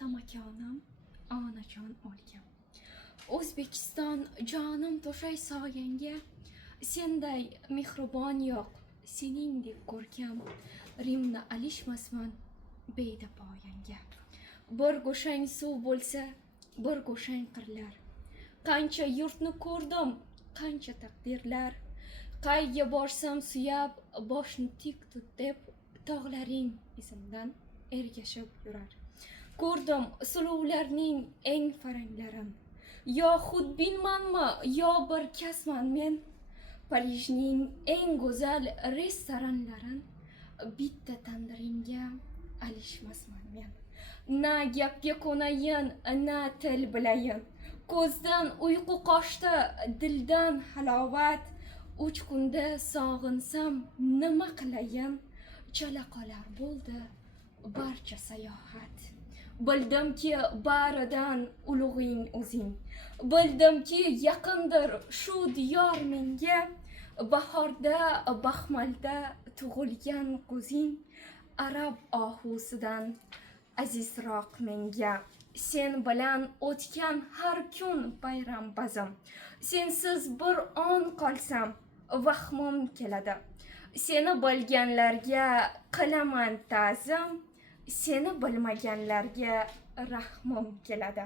otamakonim, onajon o'lgan. O'zbekiston jonim to'shay soyangga, senday mehribon yo'q, seningdek ko'rkam. Rimni alishmasman beyda poyanga. Bir go'shang suv bo'lsa, bir go'shang qirlar. Qancha yurtni ko'rdim, qancha taqdirlar. Qayga borsam suyab, boshni tik tut deb, tog'laring izimdan ergashib yurar. Ko'rdim suluvlarning eng faranglarin. Yo xudbinmanmi, yo bir kasman men. Parijning eng go'zal restoranlarin bitta tandiringga alishmasman men. Na gapga ko'nayin, na til bilayin. Ko'zdan uyqu qochdi, dildan halovat. 3 kunda sog'insam nima qilayin? Chala qolar bo'ldi barcha sayohat. Bildimki baridan ulug'ing o'zing. Bildimki yaqindir shu diyor menga. Bahorda baxmalda tug'ilgan ko'zing arab ohusidan azizroq menga. Sen bilan o'tgan har kun bayram bazam. Sensiz bir on qolsam vahmim keladi. Seni bilganlarga qilaman ta'zim, seni bilmaganlarga rahmim keladi.